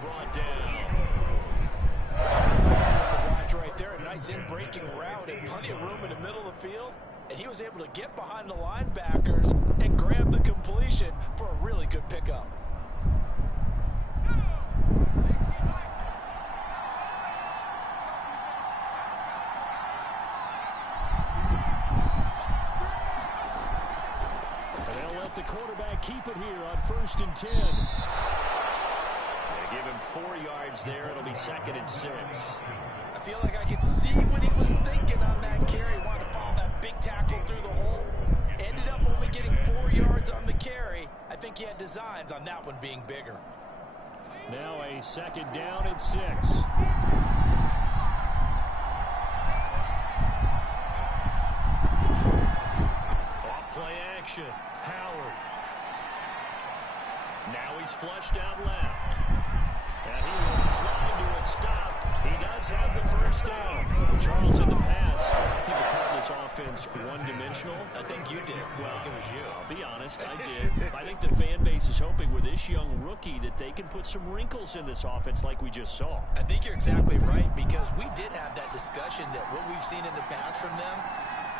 brought down. Watch right there, a nice in-breaking route and plenty of room in the middle of the field. And he was able to get behind the linebackers and grab the completion for a really good pickup. The quarterback keep it here on 1st and 10. They give him 4 yards there. It'll be 2nd and 6. I feel like I can see what he was thinking on that carry. He wanted to follow that big tackle through the hole. Ended up only getting 4 yards on the carry. I think he had designs on that one being bigger. Now a 2nd down and 6. Off play action. Howard. Now he's flushed out left. And he will slide to a stop. He does have the 1st down. Charles, in the past, people call this offense one-dimensional. I think you did. Well, it was you. I'll be honest, I did. I think the fan base is hoping with this young rookie that they can put some wrinkles in this offense like we just saw. I think you're exactly right, because we did have that discussion that what we've seen in the past from them,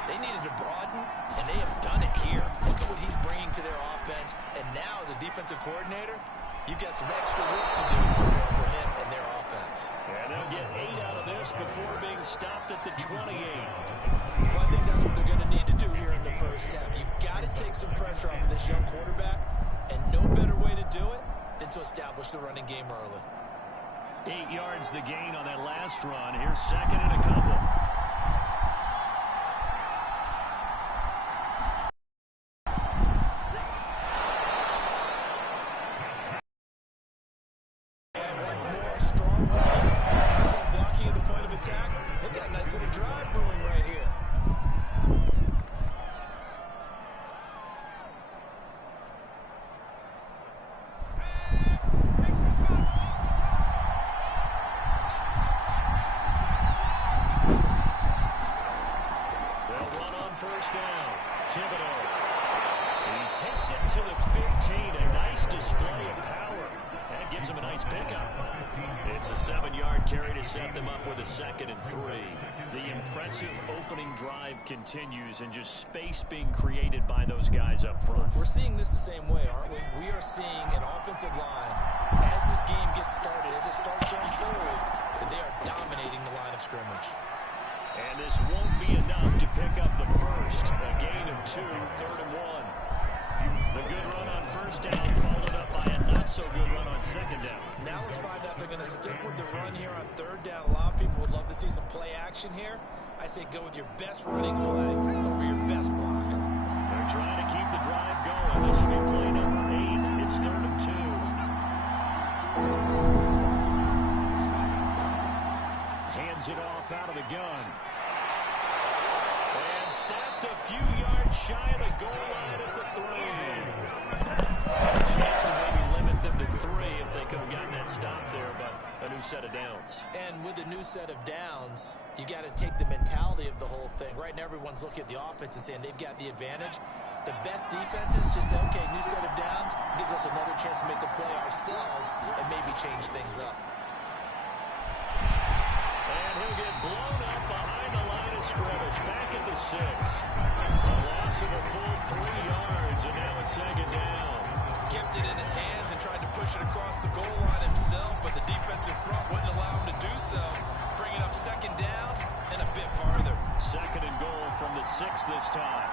they needed to broaden, and they have done it here. Look at what he's bringing to their offense. And now, as a defensive coordinator, you've got some extra work to do for him and their offense. And they'll get 8 out of this before being stopped at the 28. Well, I think that's what they're going to need to do here in the first half. You've got to take some pressure off of this young quarterback, and no better way to do it than to establish the running game early. 8 yards the gain on that last run. Here's 2nd and a couple. They've got a nice little drive brewing right here. They'll run on 1st down. Thibodeau. He takes it to the 15. A nice display of power. That gives him a nice pickup. It's a 7-yard carry to set them up with a 2nd and 3. The impressive opening drive continues, and just space being created by those guys up front. We're seeing this the same way, aren't we? We are seeing an offensive line, as this game gets started, as it starts to unfold, that they are dominating the line of scrimmage. And this won't be enough to pick up the first. A gain of 2, 3rd and 1. The good run on 1st down followed up by a not-so-good run on 2nd down. Now let's find out if they're going to stick with the run here on 3rd down. A lot of people would love to see some play action here. I say go with your best running play over your best blocker. They're trying to keep the drive going. This will be play number 8. It's 3rd and 2. Hands it off out of the gun. And snapped a few yards shy of the goal line at the 3. A chance to maybe limit them to 3 if they could have gotten that stop there, but a new set of downs. And with a new set of downs, you got to take the mentality of the whole thing. Right now, everyone's looking at the offense and saying they've got the advantage. The best defenses just say, okay, new set of downs gives us another chance to make a play ourselves and maybe change things up. And he'll get blown up behind the line of scrimmage, back at the 6. A loss of a full 3 yards, and now it's 2nd down. Kept it in his hands and tried to push it across the goal line himself, but the defensive front wouldn't allow him to do so. Bringing up 2nd down and a bit farther. 2nd and goal from the 6 this time.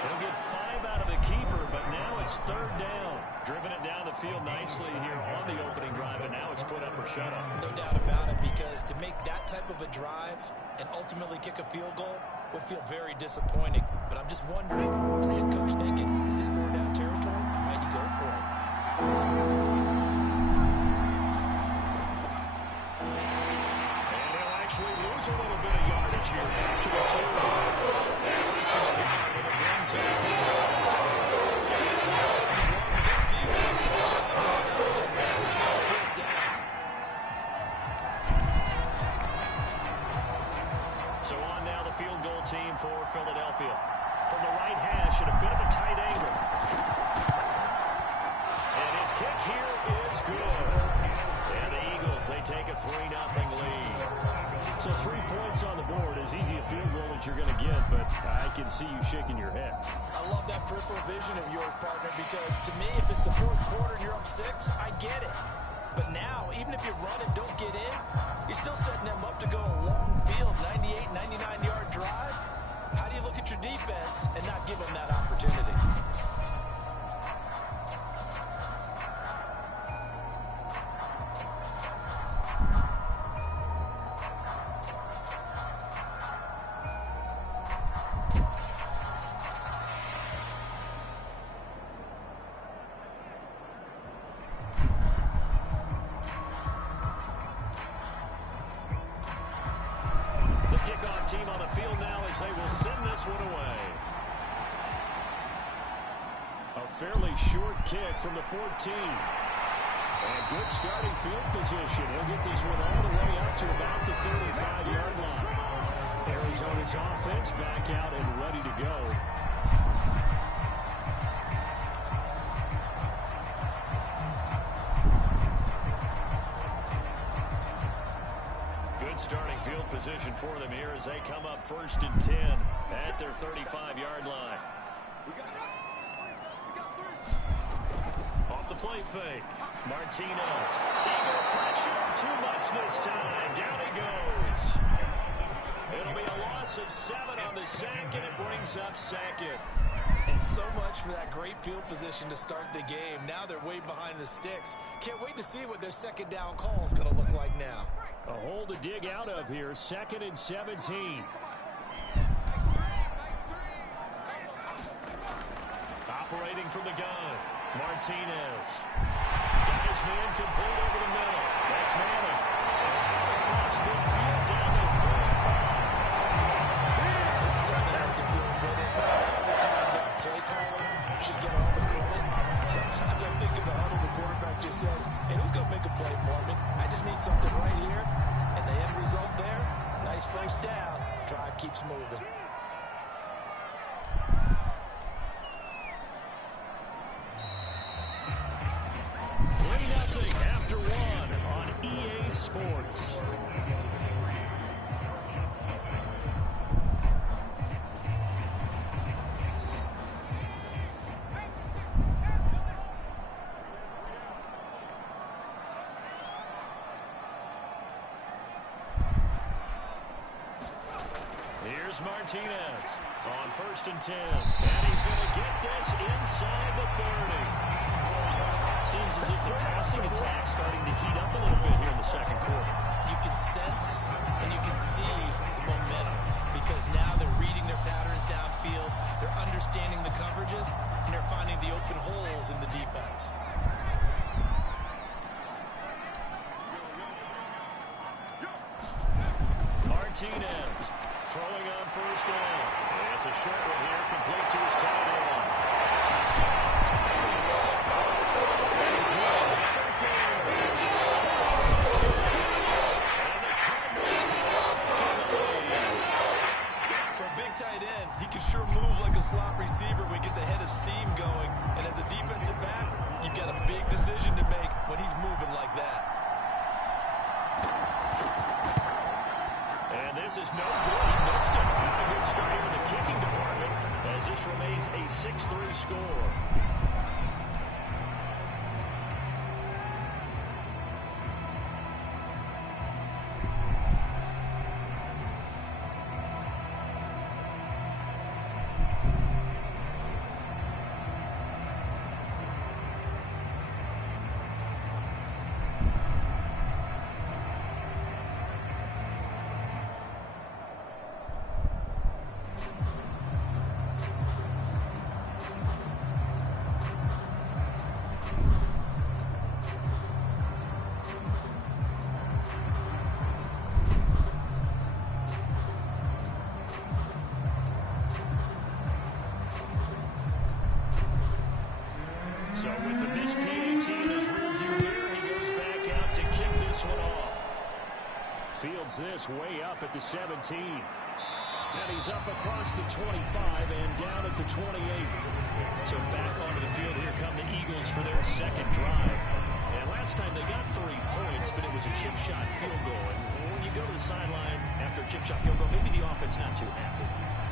He'll get 5 out of the keeper, but now it's 3rd down. Driven it down the field nicely here on the opening drive, and now it's put up or shut up. No doubt about it, because to make that type of a drive and ultimately kick a field goal would feel very disappointing. But I'm just wondering, is the head coach thinking, is this 4-down territory? Might he go for it? And they'll actually lose a little bit of yardage here back to the 2. So on now the field goal team for Philadelphia. from the right hash at a bit of a tight angle. And his kick here is good. And the Eagles, they take a 3-0 lead. So 3 points on the board, as easy a field goal as you're going to get, but I can see you shaking your head. I love that peripheral vision of yours, partner, because to me, if it's the fourth quarter and you're up 6, I get it. But now, even if you run and don't get in, you're still setting them up to go a long field, 98, 99-yard drive. How do you look at your defense and not give them that opportunity? Kickoff team on the field now as they will send this one away. A fairly short kick from the 14. And good starting field position. He'll get this one all the way up to about the 35-yard line. Arizona's offense back out and ready to go. Starting field position for them here as they come up 1st and 10 at their 35-yard line. Off the play fake. Martinez. Eagle pressure. Too much this time. Down he goes. It'll be a loss of 7 on the sack, and it brings up 2nd. And so much for that great field position to start the game. Now they're way behind the sticks. Can't wait to see what their 2nd down call is going to look like now. A hole to dig out of here. 2nd and 17. Operating from the gun. Martinez. Got his man complete over the middle. That's Manning. Across midfield down to 35. Something has to feel good. It's not all the time that the play caller should get all the credit. Sometimes I think in the huddle, the quarterback just says, hey, who's going to make a play for me? I just need something right here. And the end result there, nice first down. Drive keeps moving. Nothing after 1 on EA Sports. Here's Martinez on 1st and 10. And he's going to get this inside the 30. Seems as if the passing attack's starting to heat up a little bit here in the 2nd quarter. You can sense and you can see the momentum because now they're reading their patterns downfield, they're understanding the coverages, and they're finding the open holes in the defense. Martinez throwing on 1st down. It's a short one here, complete to his tight end. Touchdown. Tight end, he can sure move like a slot receiver when he gets a head of steam going. And as a defensive back, you've got a big decision to make when he's moving like that. And this is no good. He missed it. Not a good start here in the kicking department as this remains a 6-3 score. So with the missed PAT in his rearview mirror, he goes back out to kick this one off. Fields this way up at the 17. And he's up across the 25 and down at the 28. So back onto the field here come the Eagles for their second drive. And last time they got 3 points, but it was a chip shot field goal. And when you go to the sideline after a chip shot field goal, maybe the offense not too happy.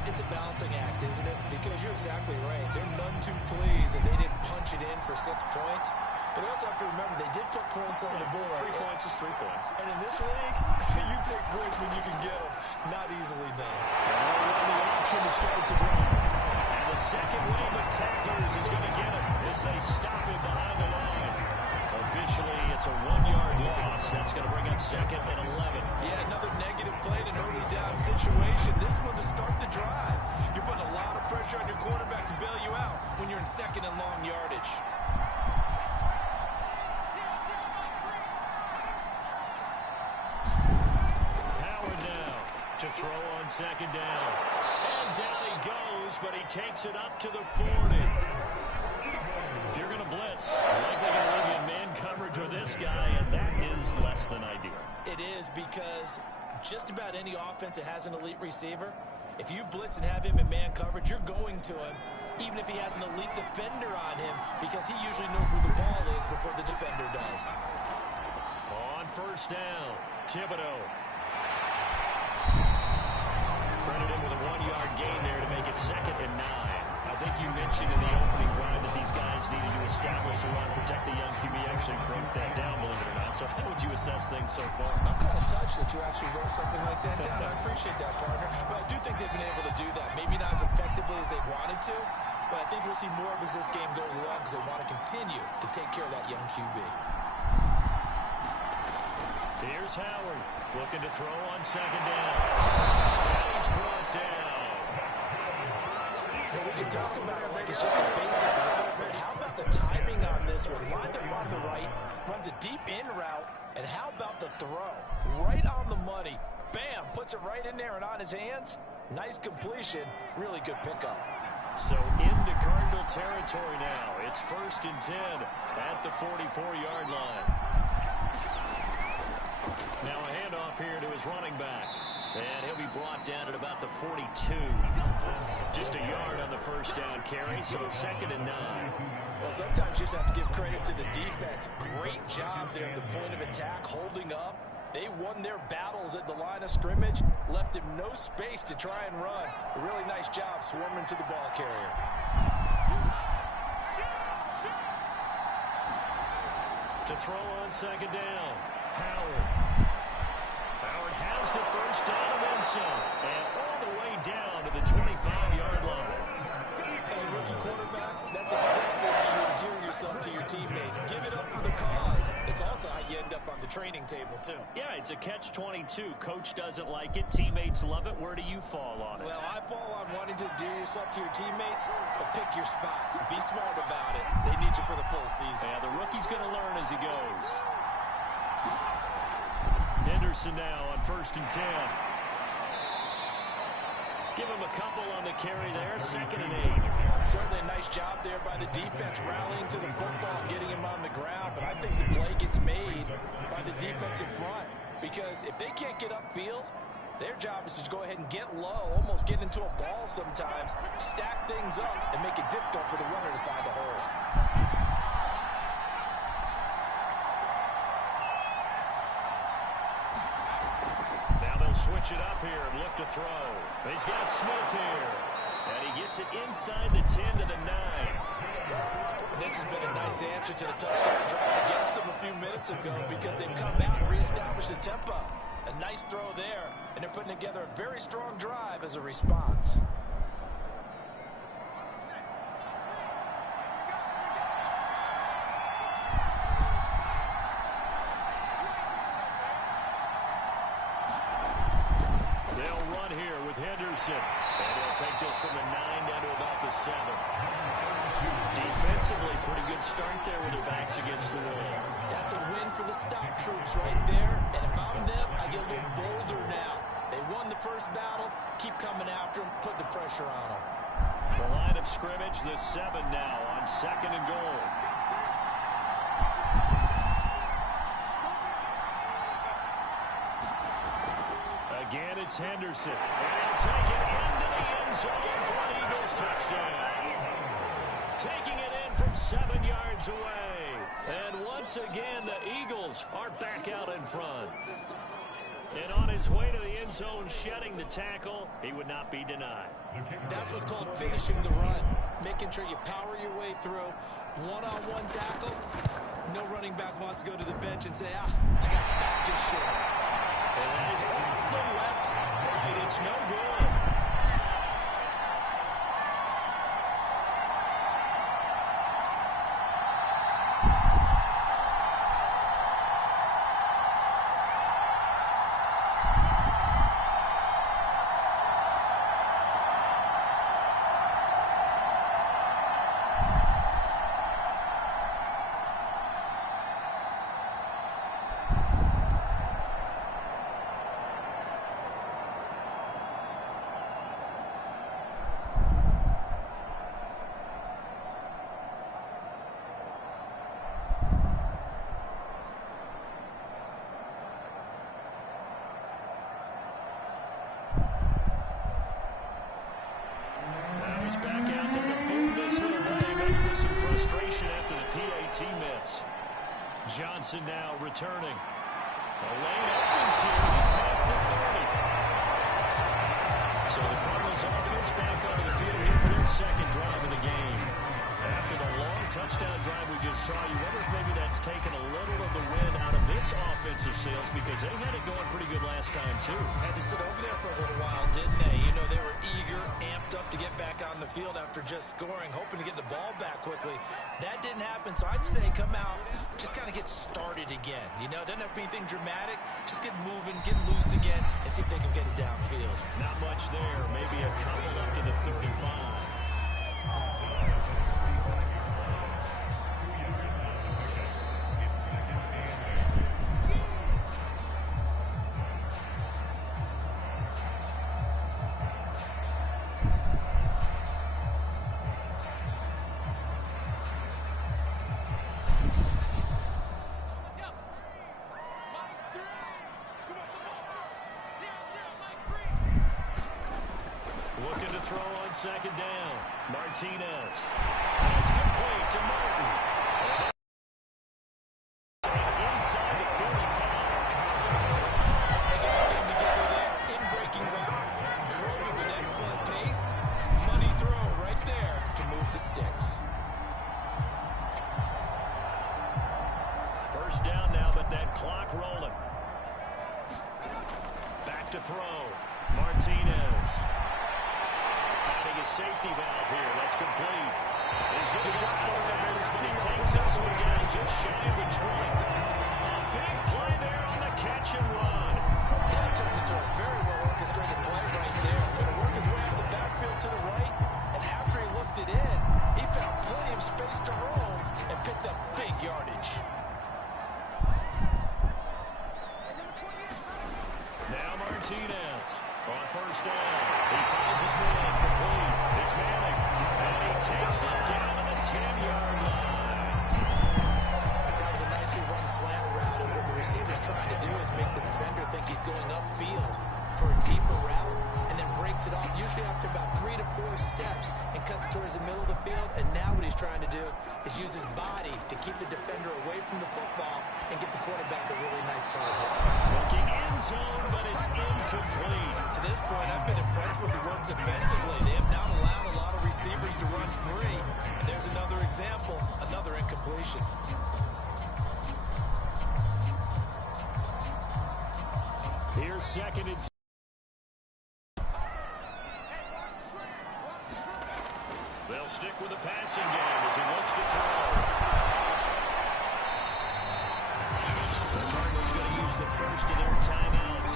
It's a balancing act, isn't it? Because you're exactly right. They're none too pleased that they didn't punch it in for 6 points. But they also have to remember they did put points on the board. 3 points is 3 points. And in this league, you take points when you can get them. Not easily done. And they'll run the option to start the drive. And the second wave of tacklers is going to get him as they stop him behind the line. Officially, it's a 1-yard loss. That's going to bring up 2nd and 11. Yeah, another negative play in an early down situation. This one to start the drive. You're putting a lot of pressure on your quarterback to bail you out when you're in 2nd and long yardage. Howard now to throw on 2nd down. And down he goes, but he takes it up to the 40. If you're going to blitz, you're likely going to leave you in man coverage with this guy, and that is less than ideal. It is, because just about any offense that has an elite receiver, if you blitz and have him in man coverage, you're going to him, even if he has an elite defender on him, because he usually knows where the ball is before the defender does. On 1st down, Thibodeau. Credited with a 1-yard gain there to make it 2nd and 9. I think you mentioned in the opening drive that these guys needed to establish the run, protect the young QB. Actually broke that down, believe it or not. So how would you assess things so far? I'm kind of touched that you actually wrote something like that down. I appreciate that, partner. But I do think they've been able to do that. Maybe not as effectively as they've wanted to, but I think we'll see more of as this game goes along because they want to continue to take care of that young QB. Here's Howard looking to throw on 2nd down. And he's brought down. We can talk about it like it's just a basic route, but how about the timing on this one? Lined up on the right, runs a deep in route, and how about the throw? Right on the money. Bam, puts it right in there and on his hands. Nice completion, really good pickup. So into Cardinal territory now. It's 1st and 10 at the 44-yard line. Now a handoff here to his running back. And he'll be brought down at about the 42. Just a yard on the 1st down carry, so it's 2nd and 9. Well, sometimes you just have to give credit to the defense. Great job there at the point of attack, holding up. They won their battles at the line of scrimmage, left him no space to try and run. A really nice job swarming to the ball carrier. To throw on 2nd down, Howard. Howard has the 1st down and then some. And all the way down to the 25-yard line. As a rookie quarterback, that's exactly how you endear yourself to your teammates. Give it up for the cause. It's also how you end up on the training table, too. Yeah, it's a catch-22. Coach doesn't like it. Teammates love it. Where do you fall on it? Well, I fall on wanting to endear yourself to your teammates, but pick your spots. Be smart about it. They need you for the full season. Yeah, the rookie's going to learn as he goes. Henderson now on 1st and 10. Give him a couple on the carry there. 2nd and 8. Certainly a nice job there by the defense rallying to the football and getting him on the ground. But I think the play gets made by the defensive front. Because if they can't get upfield, their job is to go ahead and get low, almost get into a ball sometimes, stack things up, and make it difficult for the runner to find a hole. Switch it up here and look to throw. He's got Smith here. And he gets it inside the 10 to the 9. This has been a nice answer to the touchdown drive against them a few minutes ago because they've come out and reestablished the tempo. A nice throw there, and they're putting together a very strong drive as a response. And he'll take this from the 9 down to about the 7. Defensively, pretty good start there with their backs against the wall. That's a win for the stop troops right there. And if I'm them, I get a little bolder now. They won the first battle. Keep coming after them. Put the pressure on them. The line of scrimmage, the 7 now on 2nd and goal. Again, it's Henderson. And he'll take it into the end zone for an Eagles touchdown. Taking it in from 7 yards away. And once again, the Eagles are back out in front. And on his way to the end zone, shedding the tackle, he would not be denied. That's what's called finishing the run. Making sure you power your way through. One-on-one tackle. No running back wants to go to the bench and say, I got stopped just short. And that is off the left right. It's no good. He's back out there to boom this one away, maybe with some frustration after the PAT miss. Johnson now returning. The lane opens here. He's past the 30. So the Cardinals offense back onto the field here for their second drive of the game. After the long touchdown drive we just saw, you wonder if maybe that's taken a little of the wind out of this offensive sales, because they had it going pretty good last time, too. Had to sit over there for a little while, didn't they? You know, they were eager, amped up to get back on the field after just scoring, hoping to get the ball back quickly. That didn't happen, so I'd say come out, just kind of get started again. You know, it doesn't have to be anything dramatic. Just get moving, get loose again, and see if they can get it downfield. Not much there. Maybe a couple up to the 35. Looking to throw on second down. Martinez. That's complete to Martin. Inside the 45. They came together there in breaking route. Drove it with excellent pace. Money throw right there to move the sticks. First down now, but that clock rolling. Back to throw. Martinez. Finding a safety valve here. That's complete. He's going to go out of there, but he takes this one down just shy of the 20. A big play there on the catch and run. That turned into a very well-orchestrated play right there. Going to work his way out of the backfield to the right, and after he looked it in, he found plenty of space to roll and picked up big yardage. Now Martinez on first down. He finds his man complete. It's Manning. And he takes it down to the 10-yard line. That was a nicely run slant route, and what the receiver's trying to do is make the defender think he's going upfield for a deeper route, and then breaks it off, usually after about 3 to 4 steps, and cuts towards the middle of the field. And now what he's trying to do is use his body to keep the defender away from the football and get the quarterback a really nice target. Looking end zone, but it's incomplete. To this point, I've been impressed with the work defensively. They have not allowed a lot of receivers to run free. And there's another example, another incompletion. Here's second and 10. They'll stick with the passing game as he looks to throw. The Cardinals going to use the first of their timeouts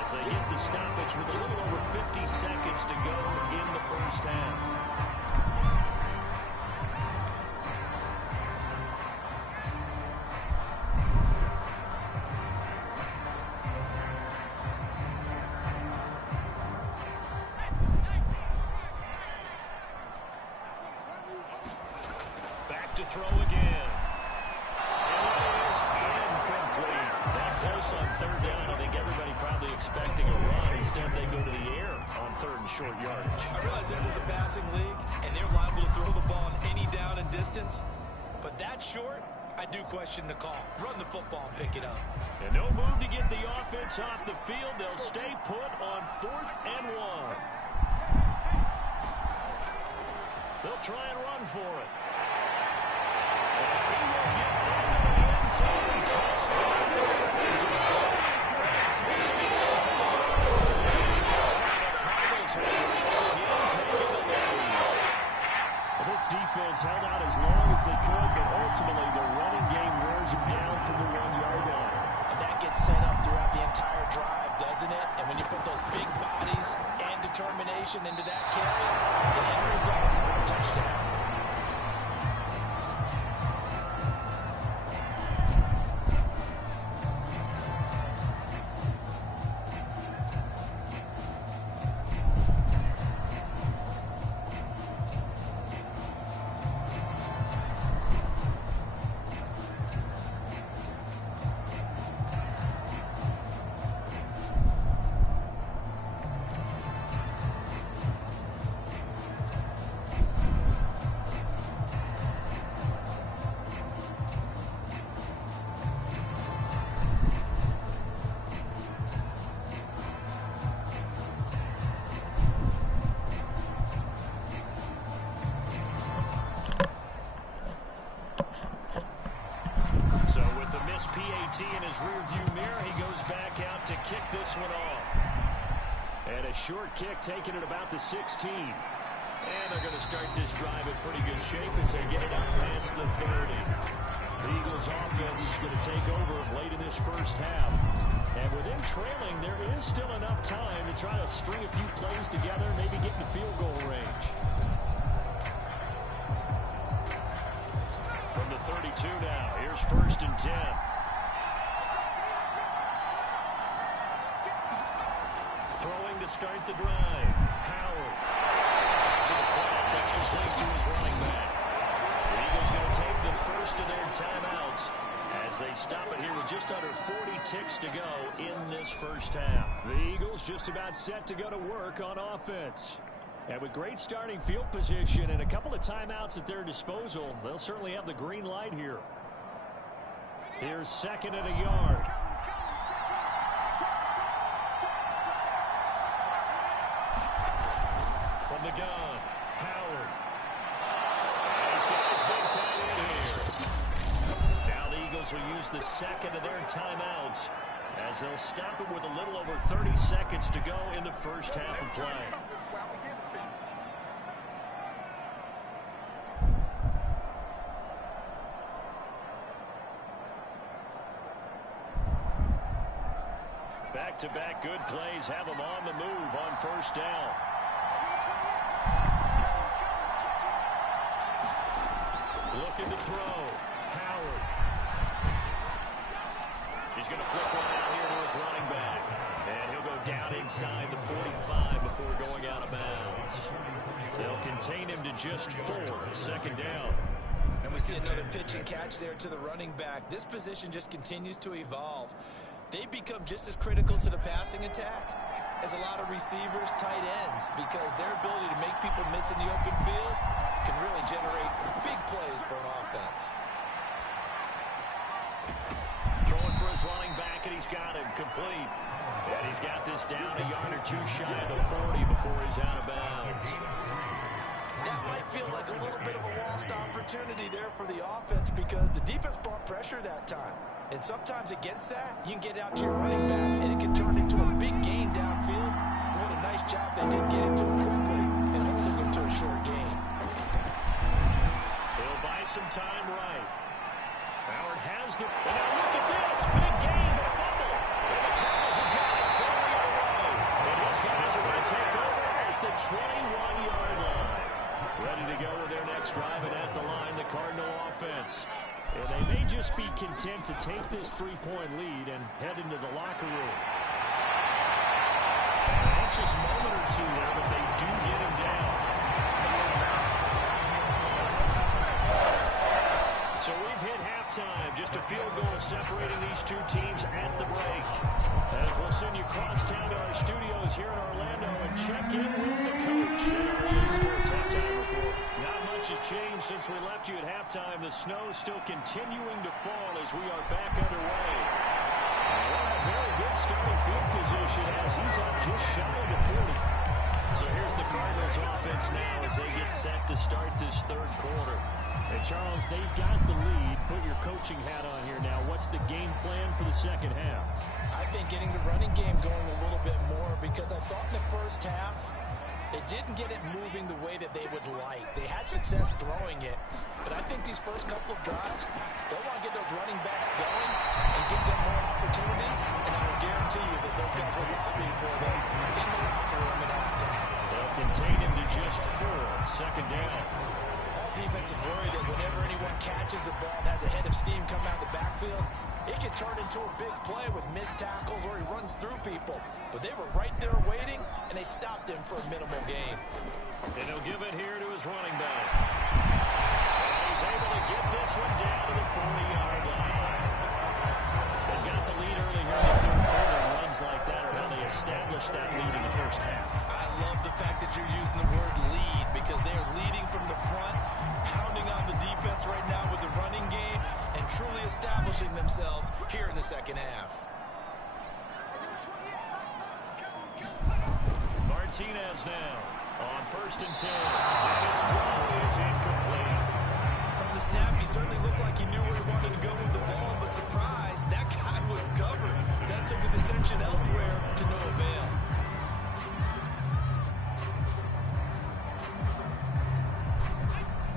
as they get the stoppage with a little over 50 seconds to go in the first half. To throw again. And it is incomplete. That close on third down. I think everybody probably expecting a run. Instead, they go to the air on third and short yardage. I realize this is a passing league, and they're liable able to throw the ball on any down and distance. But that short, I do question the call. Run the football and pick it up. And no move to get the offense off the field. They'll stay put on 4th and 1. They'll try and run for it. And he will get into the end zone. Touchdown. This defense held out as long as they could, but ultimately the running game wears them down from the 1-yard line. And that gets set up throughout the entire drive, doesn't it? And when you put those big bodies and determination into that carry, the end result, touchdown. So with the missed PAT in his rearview mirror, he goes back out to kick this one off. And a short kick taken at about the 16. And they're going to start this drive in pretty good shape as they get it up past the 30. The Eagles offense is going to take over late in this first half. And with them trailing, there is still enough time to try to string a few plays together, maybe get into field goal range. From the 32 now, here's 1st and 10. Throwing to start the drive. Howard. To the flat, that's complete to his running back. The Eagles going to take the first of their timeouts as they stop it here with just under 40 ticks to go in this first half. The Eagles just about set to go to work on offense. And with great starting field position and a couple of timeouts at their disposal, they'll certainly have the green light here. Here's 2nd and a yard. From the gun, Howard. These guys big tight end here. Now the Eagles will use the 2nd of their timeouts as they'll stop it with a little over 30 seconds to go in the first half of play. Back-to-back good plays have them on the move on 1st down. Looking to throw. Howard. He's going to flip one out here to his running back. And he'll go down inside the 45 before going out of bounds. They'll contain him to just 4. 2nd down. And we see another pitch and catch there to the running back. This position just continues to evolve. They become just as critical to the passing attack as a lot of receivers, tight ends, because their ability to make people miss in the open field can really generate big plays for an offense. Throwing for his running back, and he's got him complete. And he's got this down a yard or two shy of the 40 before he's out of bounds. That might feel like a little bit of a lost opportunity there for the offense because the defense brought pressure that time. And sometimes against that, you can get out to your running back, and it can turn into a big gain downfield. But what a nice job they did get into it quickly and holding them to a short gain. He'll buy some time right. Howard has the... And now look at this. Big gain, a fumble. And the Cardinals have got it 30 in a row. And his guys are going to take over at the 21-yard line. Ready to go with their next drive, and at the line, the Cardinal offense. And they may just be content to take this 3-point lead and head into the locker room. An anxious moment or two there, but they do get him down. So we've hit halftime. Just a field goal separating these two teams at the break. As we'll send you across town to our studios here in Orlando and check in with the coach in our EA Sports halftime report. Not much has changed since we left you at halftime. The snow still continuing to fall as we are back underway. And a very good starting field position as he's up just shy of the 40. So here's the Cardinals offense now as they get set to start this third quarter. And Charles, they've got the lead. Put your coaching hat on here now. What's the game plan for the second half? I think getting the running game going a little bit more, because I thought in the first half they didn't get it moving the way that they would like. They had success throwing it, but I think these first couple of drives, they'll want to get those running backs going and give them more opportunities, and I will guarantee you that those guys will lobby for them in the locker room at halftime. They'll contain him to just 4. Second down. All defense is worried that whenever anyone catches the ball and has a head of steam come out of the backfield, it can turn into a big play with missed tackles or he runs through people. But they were right there waiting, and they stopped him for a minimal gain. And he'll give it here to his running back. He's able to get this one down to the 40-yard line. They've got the lead early here in the third quarter, and runs like that are how they establish that lead in the first half. I love the fact that you're using the word lead, because they are leading from the front, pounding on the defense right now with the running game, and truly establishing themselves here in the second half. Martinez now on 1st and 10. And his throw is incomplete. From the snap, he certainly looked like he knew where he wanted to go with the ball, but surprise, that guy was covered. So that took his attention elsewhere to no avail.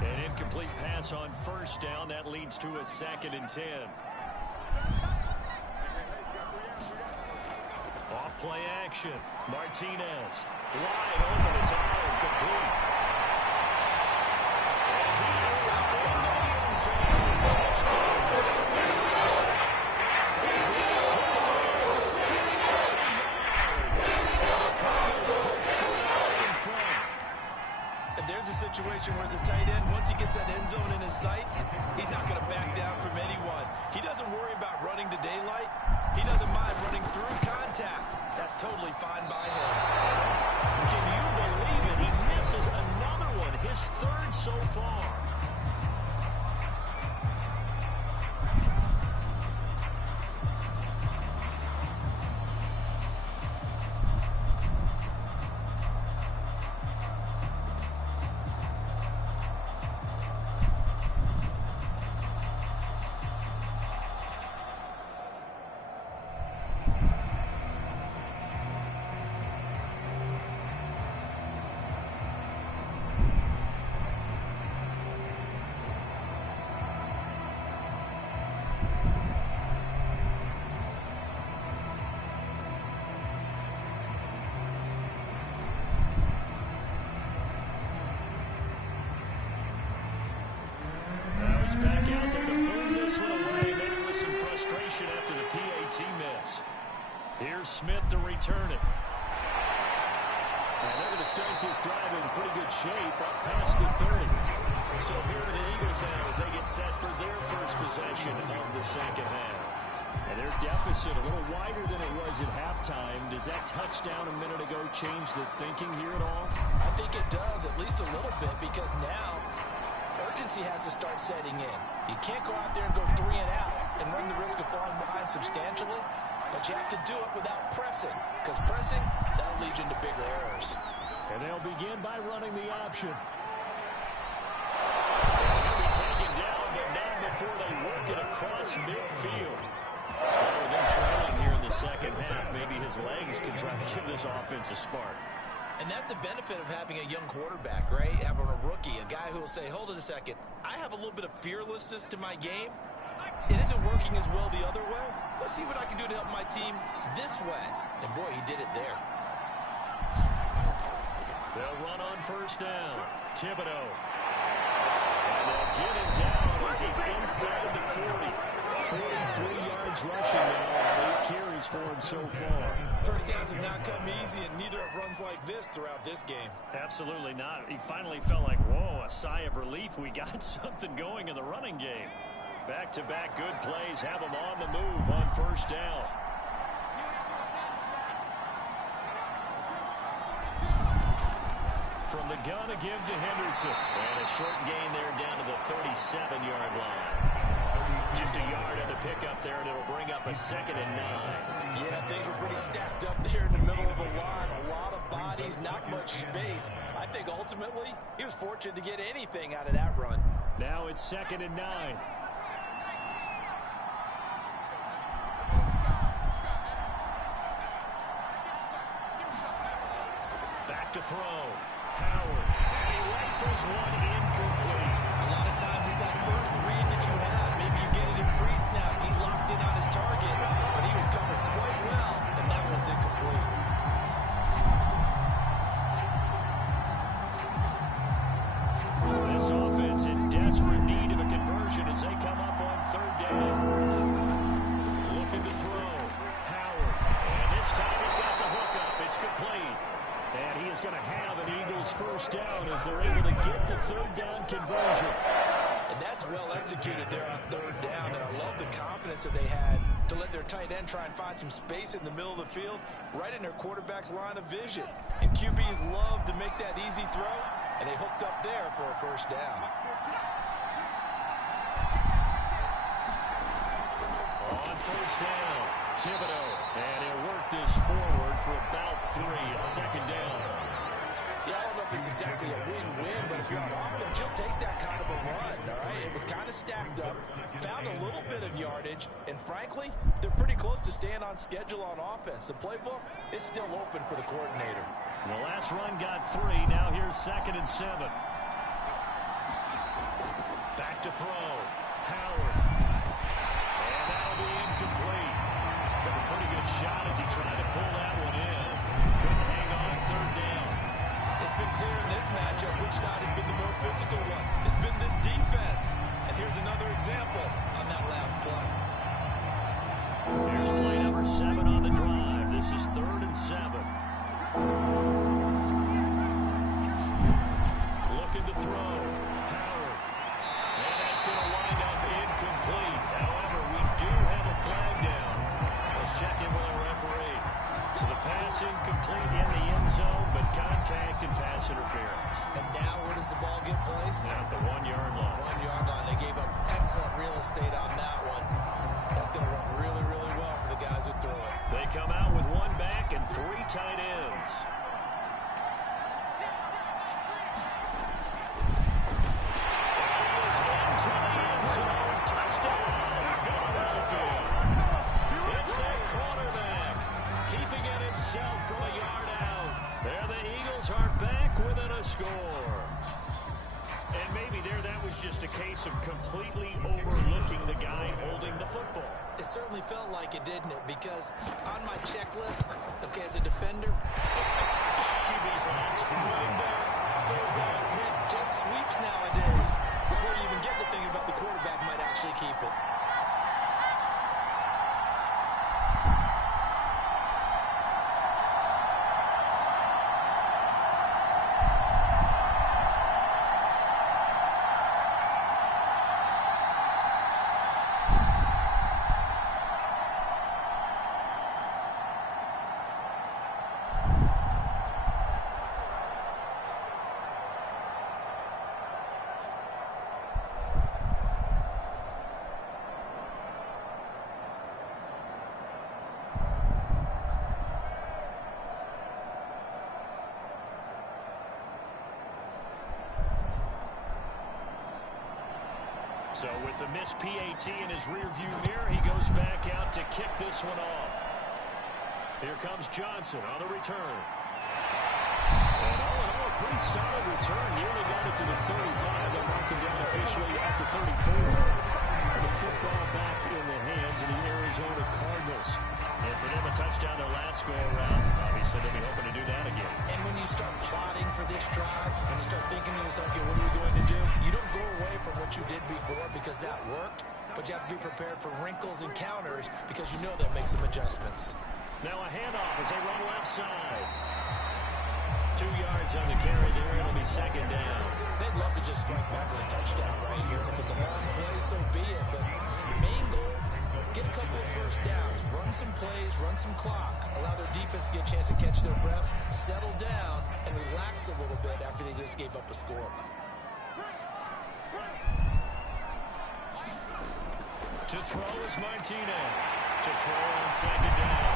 An incomplete pass on 1st down. That leads to a 2nd and 10. Off play action. Martinez. Wide open. It's all complete. And he is in the end zone. Touchdown. And there's a situation where it's a tight end. Once he gets that end zone in his sights, he's not going to back down from anyone. He doesn't worry about running to daylight. He doesn't mind running through contact. That's totally fine by him. Can you believe it? He misses another one, his 3rd so far. Back out there to boom this one away, maybe with some frustration after the PAT miss. Here's Smith to return it. And they're going to start this drive in pretty good shape up past the 30. So here are the Eagles now as they get set for their first possession of the second half. And their deficit a little wider than it was at halftime. Does that touchdown a minute ago change the thinking here at all? I think it does, at least a little bit, because now urgency has to start setting in. You can't go out there and go 3 and out and run the risk of falling behind substantially, but you have to do it without pressing, because pressing, that'll lead you into bigger errors. And they'll begin by running the option. He'll be taken down, but not before they work it across midfield. Well, with them trailing here in the second half, maybe his legs can try to give this offense a spark. And that's the benefit of having a young quarterback, right? Having a rookie, a guy who will say, hold it a second, I have a little bit of fearlessness to my game. It isn't working as well the other way. Let's see what I can do to help my team this way. And boy, he did it there. They'll run on 1st down. Thibodeau. And they'll get him down as he's inside the 40. 43 yards rushing now. 8 carries for him so far. First downs have not come easy, and neither have runs like this throughout this game. Absolutely not. He finally felt like, whoa, a sigh of relief. We got something going in the running game. Back-to-back good plays have him on the move on 1st down. from the gun to give to Henderson. And a short gain there down to the 37-yard line. Just a yard on the pickup there, and it'll bring up a 2nd and 9. Yeah, things were pretty stacked up there in the middle of the line. A lot of bodies, not much space. I think ultimately he was fortunate to get anything out of that run. Now it's 2nd and 9. Back to throw. Howard. And he rifles one incomplete. A lot of times it's that first read that you have. Maybe you get it in pre-snap. He locked in on his target, but he was covered quite well, and that one's incomplete. This offense in desperate need of a conversion as they come up on 3rd down. Looking to throw. Howard. And this time he's got the hook up. It's complete. And he is going to have an Eagles 1st down as they're able to get the 3rd down conversion. And that's well executed there on 3rd down. And I love the confidence that they had to let their tight end try and find some space in the middle of the field, right in their quarterback's line of vision. And QBs love to make that easy throw, and they hooked up there for a 1st down. On 1st down, Thibodeau. And he'll work this forward for about 3 at 2nd down. Yeah, I don't know if it's exactly a win-win, but if you're on offense, you'll take that kind of a run, all right? It was kind of stacked up, found a little bit of yardage, and frankly, they're pretty close to staying on schedule on offense. The playbook is still open for the coordinator. The last run got 3. Now here's 2nd and 7. Back to throw. Howard. And that'll be incomplete. Took a pretty good shot as he tried to pull that one in. Couldn't hang on 3rd down. It's been clear in this matchup which side has been the more physical one. It's been this defense. And here's another example on that last play. Here's play number 7 on the drive. This is 3rd and 7. Looking to throw. Howard. And that's going to wind up incomplete. However, we do have a flag down. Let's check in with our referee. So the pass incomplete in the end zone, but contact and pass interference. And now where does the ball get placed? At the 1-yard line. 1-yard line. They gave up excellent real estate on that one. That's going to work really, really well for the guys who throw it. They come out with 1 back and 3 tight ends. Score. And maybe that was just a case of completely overlooking the guy holding the football. It certainly felt like it, didn't it? Because on my checklist, okay, as a defender, QB's last running back, fullback, hit jet sweeps nowadays. Before you even get to thinking about the quarterback might actually keep it. So with the missed PAT in his rearview mirror, he goes back out to kick this one off. Here comes Johnson on the return. And all in all, a pretty solid return. Nearly got it to the 35. They'll mark him down officially at the 34. The football back in the hands of the Arizona Cardinals. And for them, a touchdown their last go-around. Obviously, they'll be hoping to do that again. And when you start plotting for this drive, when you start thinking to yourself, okay, what are we going to do? You don't go away from what you did before because that worked, but you have to be prepared for wrinkles and counters because you know that makes some adjustments. Now a handoff as they run left side. 2 yards on the carry there. It'll be 2nd down. They'd love to just strike back with a touchdown right here. And if it's a long play, so be it. But the main goal, get a couple of 1st downs, run some plays, run some clock, allow their defense to get a chance to catch their breath, settle down, and and relax a little bit after they just gave up a score. To throw is Martinez. To throw on second down.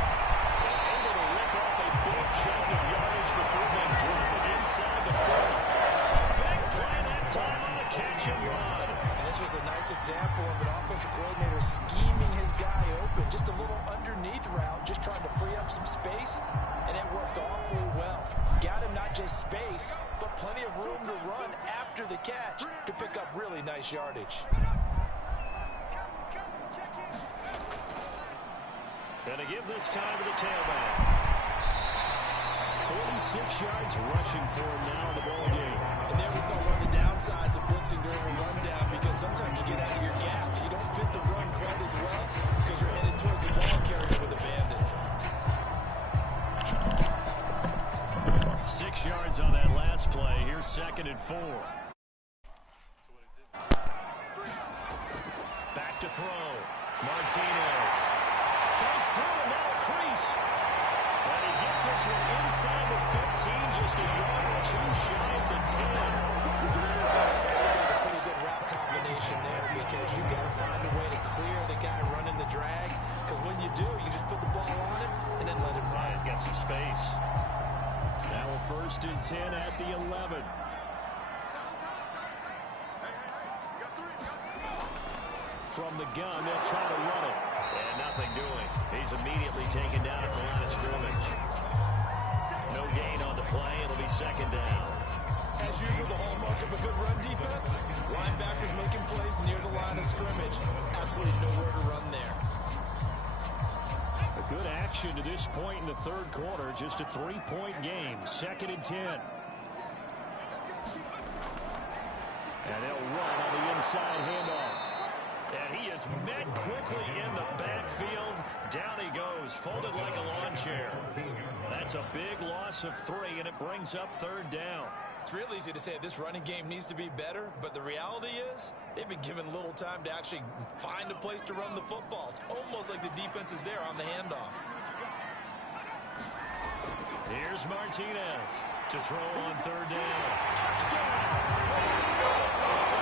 Able to rip off a big chunk of yardage before being dropped inside the 40. Big play that time on the catch and run. And this was a nice example of an offensive coordinator scheming his guy open. Just a little underneath route, just trying to free up some space, and it worked awfully well. Got him not just space, but plenty of room to run after the catch to pick up really nice yardage. And to give this time to the tailback. 46 yards rushing for him now in the ball game. And there we saw one of the downsides of blitzing during a rundown, because sometimes you get out of your gaps. You don't fit the run quite as well because you're headed towards the ball carrier with a bandit. 6 yards on that last play. Here's 2nd and 4. Back to throw. Martinez. Fights through and now a crease. And he gets us one inside the 15, just a yard or two shy of the 10. A pretty good route combination there, because you've got to find a way to clear the guy running the drag, because when you do, you just put the ball on him and then let him run. He's got some space. Now a 1st and 10 at the 11. From the gun, they'll try to run it. And nothing doing. He's immediately taken down at the line of scrimmage. No gain on the play. It'll be 2nd down. As usual, the hallmark of a good run defense, linebackers making plays near the line of scrimmage. Absolutely nowhere to run there. A good action to this point in the 3rd quarter. Just a 3-point game. 2nd and 10. And they'll run on the inside handoff. And he is met quickly in the backfield. Down he goes, folded like a lawn chair. That's a big loss of 3, and it brings up 3rd down. It's real easy to say this running game needs to be better, but the reality is they've been given little time to actually find a place to run the football. It's almost like the defense is there on the handoff. Here's Martinez to throw on 3rd down. Touchdown!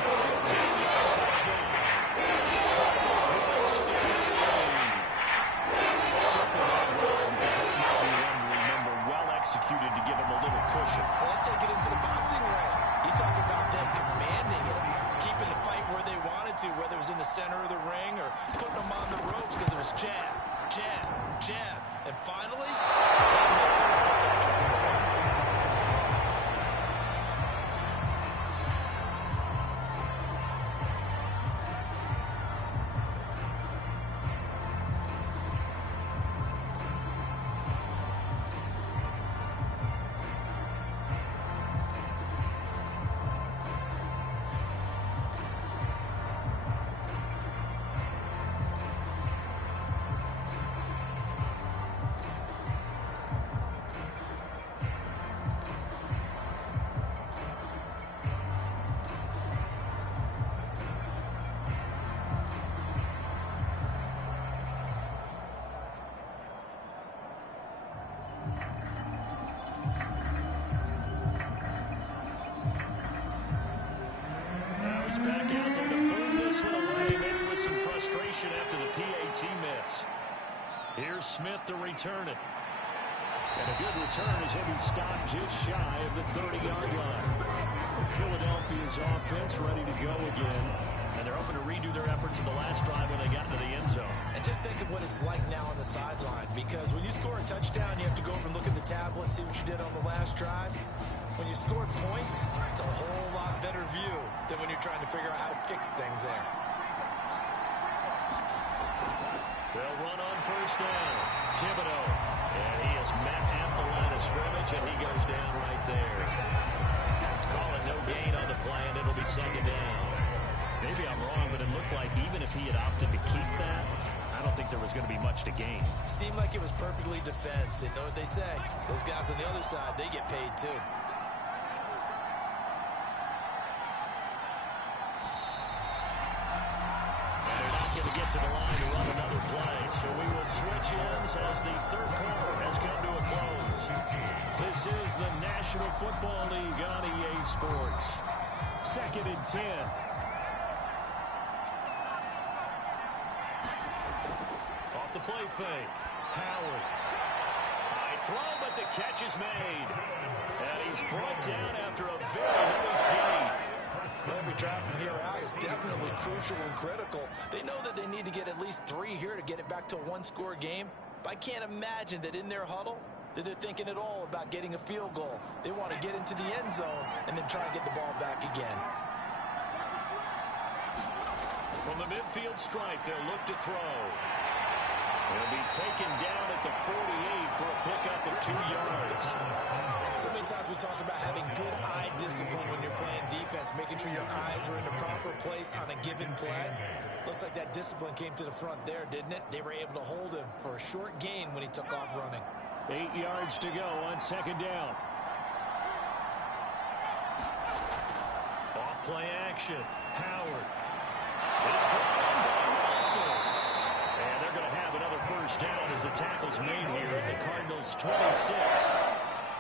15-yard touchdown. Executed to give him a little cushion. Well, let's take it into the boxing ring. You talk about them commanding it, keeping the fight where they wanted to, whether it was in the center of the ring or putting them on the ropes, because it was jab, jab, jab, and finally, back out there to boom this one away, maybe with some frustration after the PAT miss. Here's Smith to return it. And a good return as he'll be stopped just shy of the 30-yard line. Philadelphia's offense ready to go again. And they're hoping to redo their efforts in the last drive when they got into the end zone. And just think of what it's like now on the sideline, because when you score a touchdown, you have to go over and look at the tablet and see what you did on the last drive. When you score points, it's a whole lot better view than when you're trying to figure out how to fix things there. They'll run on 1st down. Thibodeau. And he is met at the line of scrimmage, and he goes down right there. Call it no gain on the play, and it'll be 2nd down. Maybe I'm wrong, but it looked like even if he had opted to keep that, I don't think there was going to be much to gain. Seemed like it was perfectly defense. And know what they say? Those guys on the other side, they get paid too. And they're not going to get get to the line to run another play. So we will switch ends as the third quarter has come to a close. This is the National Football League on EA Sports. 2nd and 10. Off the play fake. Howard. High throw, but the catch is made. And he's brought down after a very nice game. Every drive from here out is definitely crucial and critical. They know that they need to get at least 3 here to get it back to a one-score game. But I can't imagine that in their huddle that they're thinking at all about getting a field goal. They want to get into the end zone and then try and get the ball back again. From the midfield stripe, they'll look to throw. He'll be taken down at the 48 for a pickup of 2 yards. So many times we talk about having good eye discipline when you're playing defense, making sure your eyes are in the proper place on a given play. Looks like that discipline came to the front there, didn't it? They were able to hold him for a short gain when he took off running. 8 yards to go on 2nd down. Off play action. Howard. It's gone by Russell. And they're going to have another first down as the tackle's made here at the Cardinals' 26.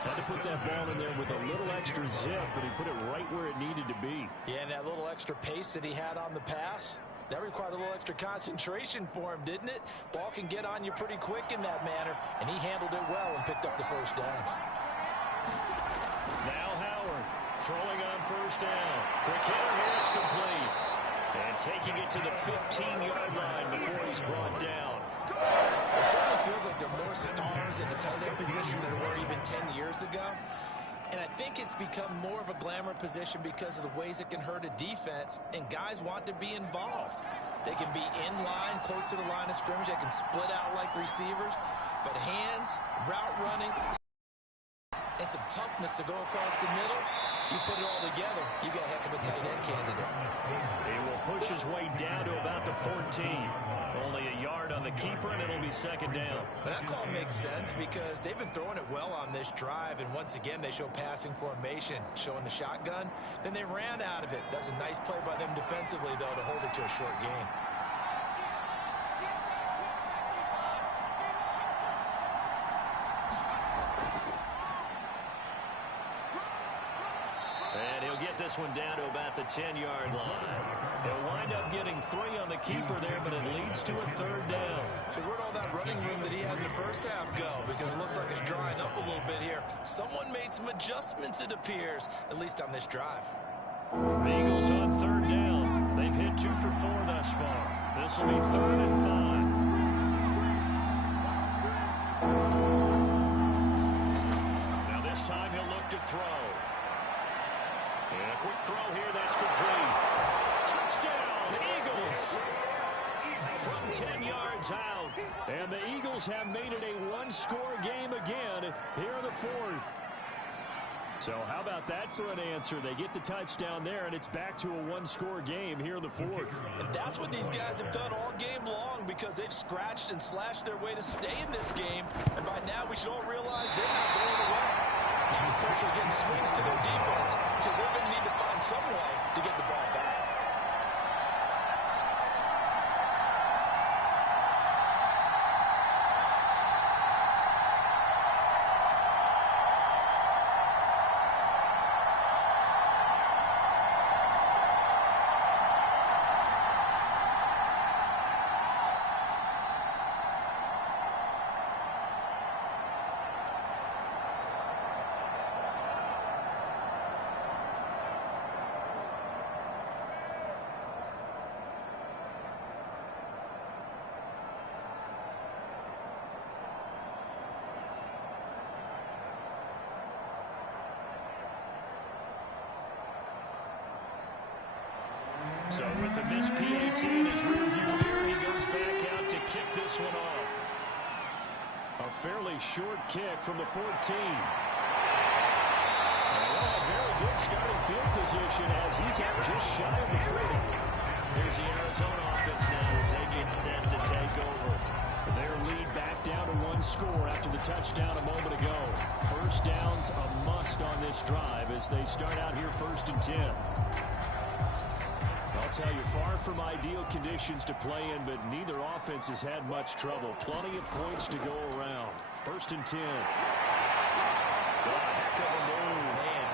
Had to put that ball in there with a little extra zip, but he put it right where it needed to be. Yeah, and that little extra pace that he had on the pass, that required a little extra concentration for him, didn't it? Ball can get on you pretty quick in that manner, and he handled it well and picked up the first down. Now Howard throwing on first down. Quick hitter here, it's complete. And taking it to the 15-yard line before he's brought down. It certainly feels like there are more stars at the tight end position than there were even 10 years ago. And I think it's become more of a glamour position because of the ways it can hurt a defense, and guys want to be involved. They can be in line, close to the line of scrimmage. They can split out like receivers. But hands, route running, and some toughness to go across the middle, you put it all together, you got a heck of a tight end candidate. He will push his way down to about the 14. Only a yard on the keeper, and it'll be 2nd down. That call makes sense because they've been throwing it well on this drive, and once again they show passing formation, showing the shotgun. Then they ran out of it. That's a nice play by them defensively, though, to hold it to a short gain. And he'll get this one down to about the 10-yard line. He'll wind up getting 3 on the keeper there, but it leads to a 3rd down. So where'd all that running room that he had in the first half go? Because it looks like it's drying up a little bit here. Someone made some adjustments, it appears, at least on this drive. The Eagles on 3rd down. They've hit 2 for 4 thus far. This will be 3rd and 5. Now this time he'll look to throw. And a quick throw here, that's complete. Touchdown, Eagles! From 10 yards out. And the Eagles have made it a one-score game again here in the 4th. So how about that for an answer? They get the touchdown there, and it's back to a one-score game here in the 4th. And that's what these guys have done all game long because they've scratched and slashed their way to stay in this game. And by now, we should all realize they're not going away. Now the pressure getting swings to their defense because they're going to need to find some way to get the ball back. So with the missed PAT in his rearview mirror, he goes back out to kick this one off. A fairly short kick from the 14. A very good starting field position as he's out just shy of the 40. Here's the Arizona offense now as they get set to take over. Their lead back down to 1 score after the touchdown a moment ago. First down's a must on this drive as they start out here 1st and 10. Well, tell you, far from ideal conditions to play in, but neither offense has had much trouble. Plenty of points to go around. 1st and 10. Oh, heck of a move. Man.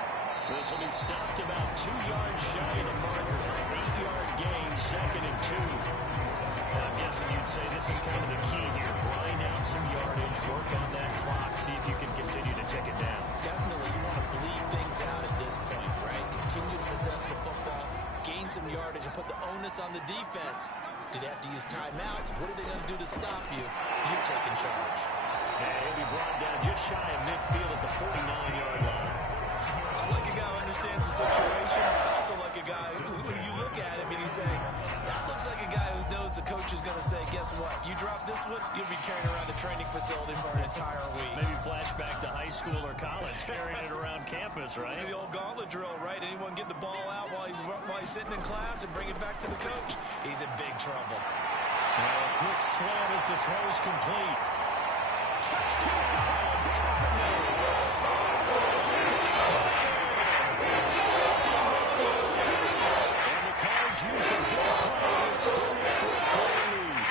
This will be stopped about 2 yards shy of the marker. 8-yard gain, 2nd and 2. I'm guessing you'd say this is kind of the key here. Grind out some yardage, work on that clock, see if you can continue to take it down. Definitely, you want to bleed things out at this point, right? Continue to possess the football, gain some yardage, and put the onus on the defense. Do they have to use timeouts? What are they going to do to stop you? You're taking charge. And he'll be brought down just shy of midfield at the 49-yard line. I like a guy who understands the situation. I also like a guy who you look at him and you say, that looks like a guy who knows the coach is going to say, guess what? You drop this one, you'll be carrying around the training facility for an entire week. Maybe flashback to high school or college, carrying it around campus, right? Maybe the old gauntlet drill, right? Anyone get the ball out while he's sitting in class and bring it back to the coach? He's in big trouble. Well, a quick slam as the throw's complete. Touchdown, Cardinals! And the Cards use the big play and still get the fourth-quarter lead.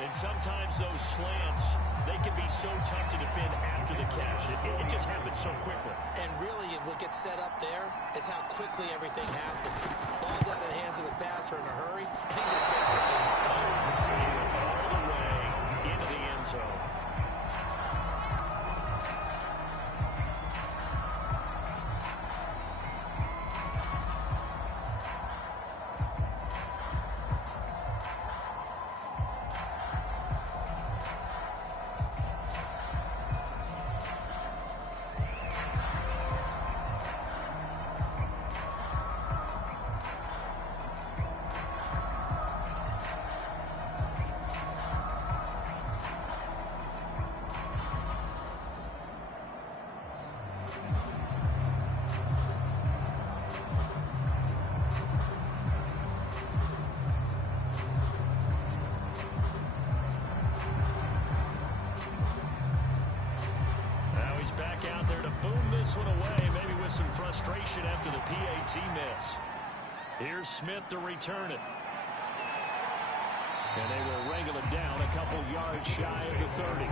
And sometimes those slants, they can be so tough to defend after the catch. It just happens so quickly. And really, what gets set up there is how quickly everything happens. Ball's out of the hands of the passer in a hurry, and he just takes it and goes. All the way into the end zone. Back out there to boom this one away, maybe with some frustration after the PAT miss. Here's Smith to return it. And they will wrangle it down a couple yards shy of the 30.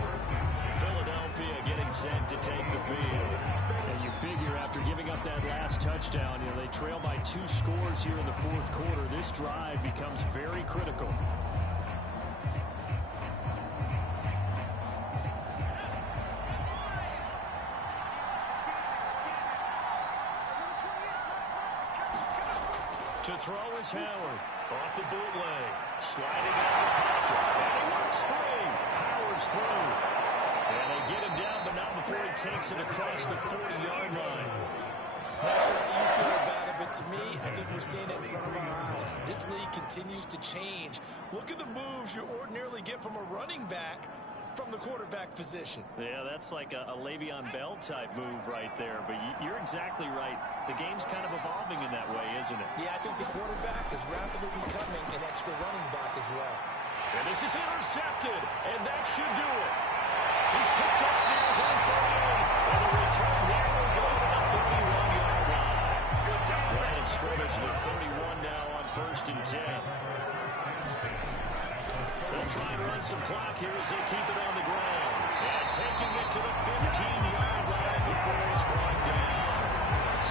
Philadelphia getting set to take the field. And you figure after giving up that last touchdown, they trail by 2 scores here in the 4th quarter. This drive becomes very critical. To throw is Howard. Off the bootleg. Sliding out of the pocket. And he works free. Powers through. And they get him down, but not before he takes it across the 40-yard line. Not sure how you feel about it, but to me, I think we're seeing it in front of our eyes. This league continues to change. Look at the moves you ordinarily get from a running back from the quarterback position. Yeah, that's like a Le'Veon Bell type move right there. But you're exactly right. The game's kind of evolving in that way, isn't it? Yeah, I think the quarterback is rapidly becoming an extra running back as well. And this is intercepted, and that should do it. He's picked off near his own 48, and the return there will go to the 31-yard line. Line of scrimmage to 31 now on 1st and 10. They'll try and run some clock here as they keep it on the ground. And taking it to the 15-yard line before it's brought down.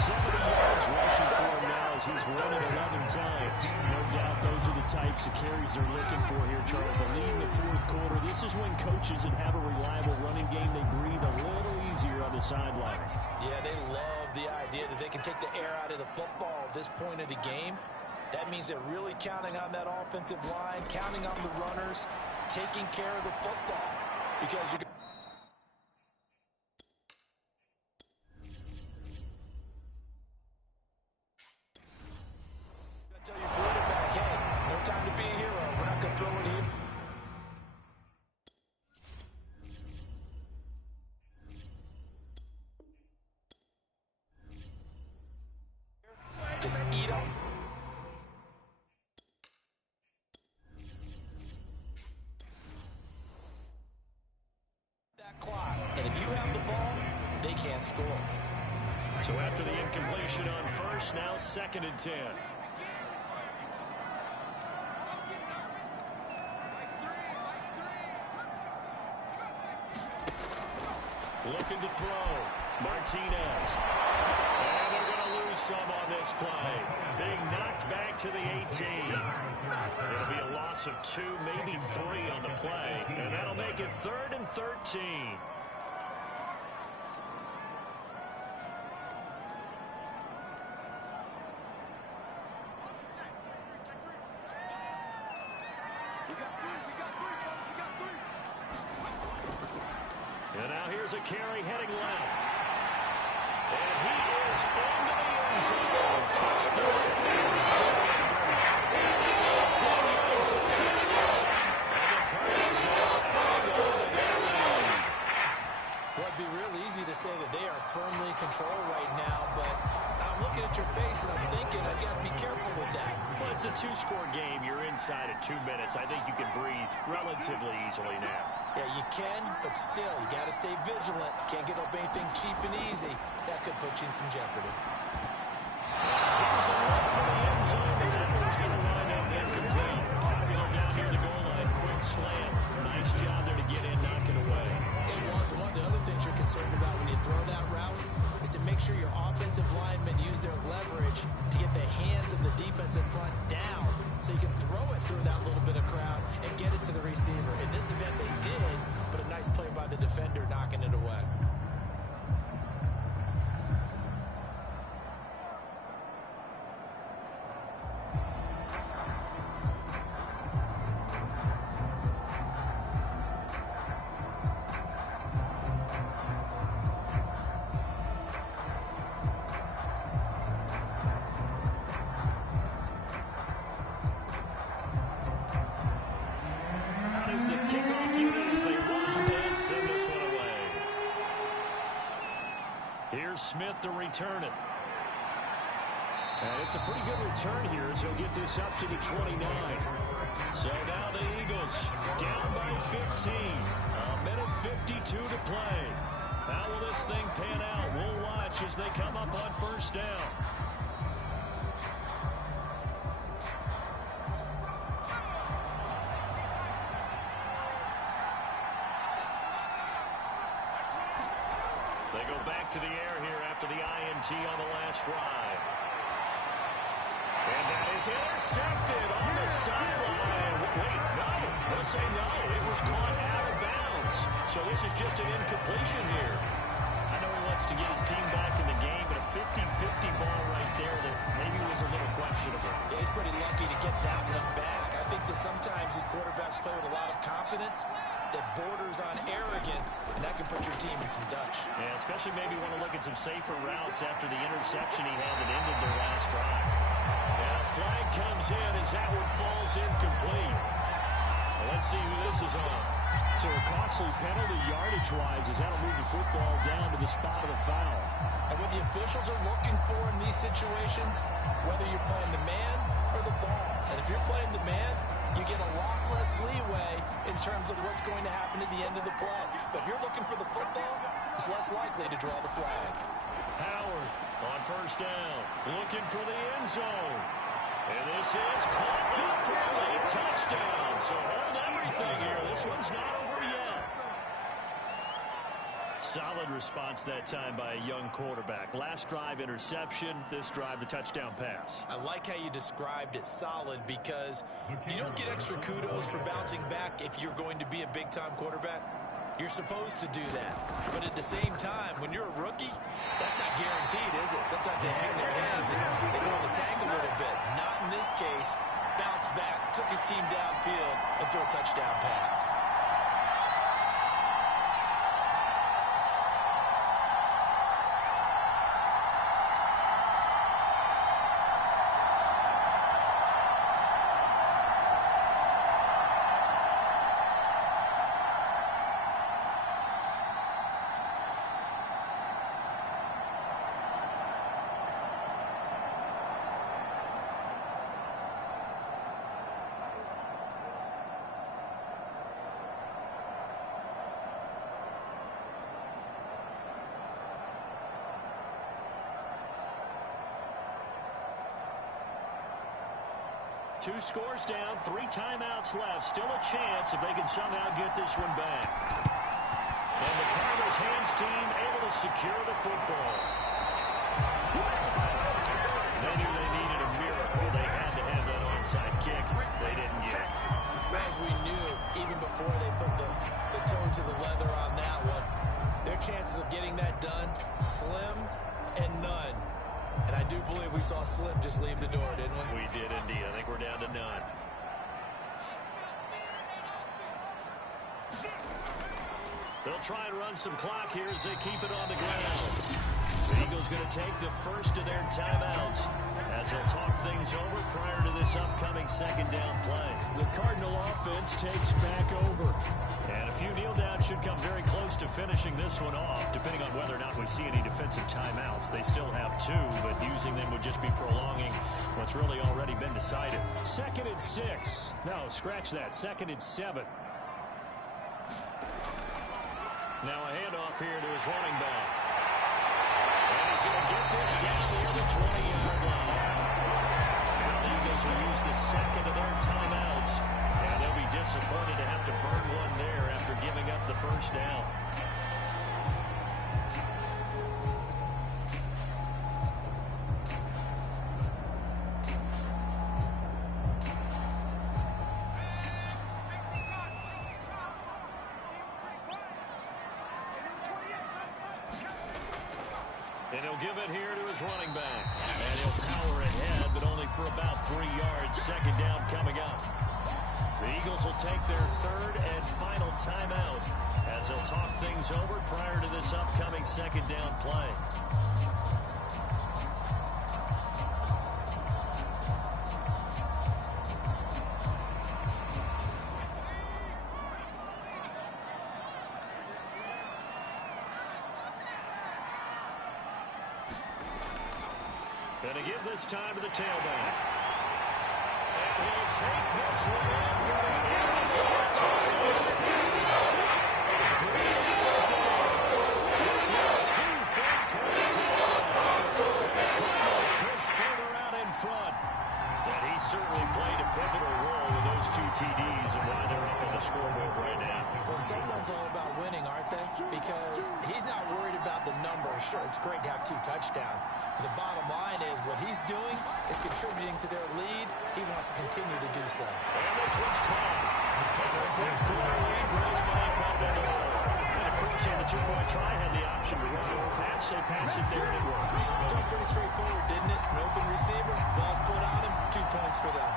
70 yards rushing for him now as he's run it 11 times. No doubt those are the types of carries they're looking for here, Charles. The lead in the 4th quarter. This is when coaches that have a reliable running game, they breathe a little easier on the sideline. Yeah, they love the idea that they can take the air out of the football at this point of the game. That means they're really counting on that offensive line, counting on the runners, taking care of the football. Because you tell your quarterback, hey, no time to be a hero. We're not going to throw it here. Just eat them. And if you have the ball, they can't score. So after the incompletion on 1st, now 2nd and 10. Looking to throw. Martinez. And they're going to lose some on this play. Being knocked back to the 18. It'll be a loss of 2, maybe 3 on the play. And that'll make it 3rd and 13. And now here's a carry heading left. And he is into the end zone. Touchdown. 10 yards of touchdown. And the Cardinals now hang on to their lead. Well, it'd be real easy to say that they are firmly in control right now, but I'm looking at your face and I'm thinking I've got to be careful with that. Well, it's a 2-score game. You're inside at 2 minutes. I think you can breathe relatively easily now. Yeah, you can, but still, you got to stay vigilant. Can't give up anything cheap and easy. That could put you in some jeopardy. Here's a look for the end zone, but that one's going to wind up incomplete. Popular down near the goal line, quick slant. Nice job there to get in, knock it away. It was. One of the other things you're concerned about when you throw that route is to make sure your offensive linemen use their leverage to get the hands of the defensive front down so you can throw it through that little bit of crowd and get it to the receiver. In this event, they did, but a nice play by the defender knocking it away. Is the kickoff unit as they run out and send this one away. Here's Smith to return it. And it's a pretty good return here as he'll get this up to the 29. So now the Eagles down by 15. A minute 52 to play. How will this thing pan out? We'll watch as they come up on first down. They go back to the air here after the INT on the last drive. And that is intercepted on the sideline. Wait, no. They'll say no. It was caught out of bounds. So this is just an incompletion here. I know he wants to get his team back in the game, but a 50-50 ball right there that maybe was a little questionable. Yeah, he's pretty lucky to get that one back. I think that sometimes these quarterbacks play with a lot of confidence that borders on arrogance, and that can put your team in some Dutch. Yeah, especially maybe want to look at some safer routes after the interception he had that ended their last drive. And a flag comes in as that one falls incomplete. Well, let's see who this is on. So a costly penalty yardage-wise as that'll move the football down to the spot of the foul. And what the officials are looking for in these situations, whether you're playing the man or the ball, and if you're playing the man, you get a lot less leeway in terms of what's going to happen at the end of the play. But if you're looking for the football, it's less likely to draw the flag. Howard on first down, looking for the end zone. And this is caught up for a late touchdown. So hold everything here. This one's not over yet. Solid response that time by a young quarterback. Last drive, interception. This drive, the touchdown pass. I like how you described it solid because you don't get extra kudos for bouncing back if you're going to be a big-time quarterback. You're supposed to do that. But at the same time, when you're a rookie, that's not guaranteed, is it? Sometimes they hang their hands and they go in the tank a little bit. Not in this case. Bounce back, took his team downfield, and threw a touchdown pass. Two scores down, 3 timeouts left. Still a chance if they can somehow get this one back. And the Cardinals hands team able to secure the football. They knew they needed a miracle. They had to have that onside kick. They didn't get it. As we knew, even before they put the toe to the leather on that one, their chances of getting that done, slim and none. And I do believe we saw Slim just leave the door, didn't we? We did indeed. I think we're down to none. They'll try and run some clock here as they keep it on the ground. The Eagles going to take the first of their timeouts as they'll talk things over prior to this upcoming second down play. The Cardinal offense takes back over. And a few kneel downs should come very close to finishing this one off, depending on whether or not we see any defensive timeouts. They still have two, but using them would just be prolonging what's really already been decided. 2nd and 6. No, scratch that. 2nd and 7. Now a handoff here to his running back. And he's going to get this down near the 20-yard line. Now the Eagles will use the second of their timeouts. And they'll be disappointed to have to burn one there after giving up the first down. And he'll give it here to his running back. And he'll power ahead, but only for about 3 yards. Second down coming up. The Eagles will take their third and final timeout as they'll talk things over prior to this upcoming second down play. Going to give this time to the tailback. And he'll take this one in for the Arizona touchdown. Two fourth-quarter touchdowns. The Cardinals push further out in front. And he certainly played a pivotal role with those two TDs and why they're up on the scoreboard right now. Well, someone's all about winning, aren't they? Because he's not worried about the numbers. Sure, it's great to have 2 touchdowns. But the bottom line is what he's doing is contributing to their lead. He wants to continue to do so. And this one's caught. And the fourth-quarter lead grows by a couple of goals. And, of course, on the two-point try, had the option to run or pass. They pass it there, and it works. It was pretty straightforward, didn't it? An open receiver, ball's put on him, 2 points for them.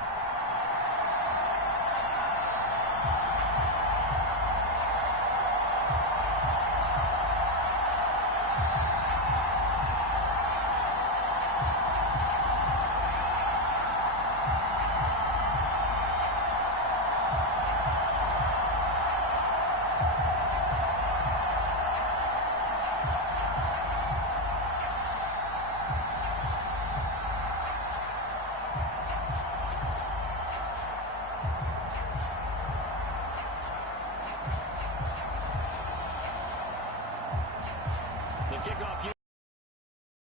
Kickoff,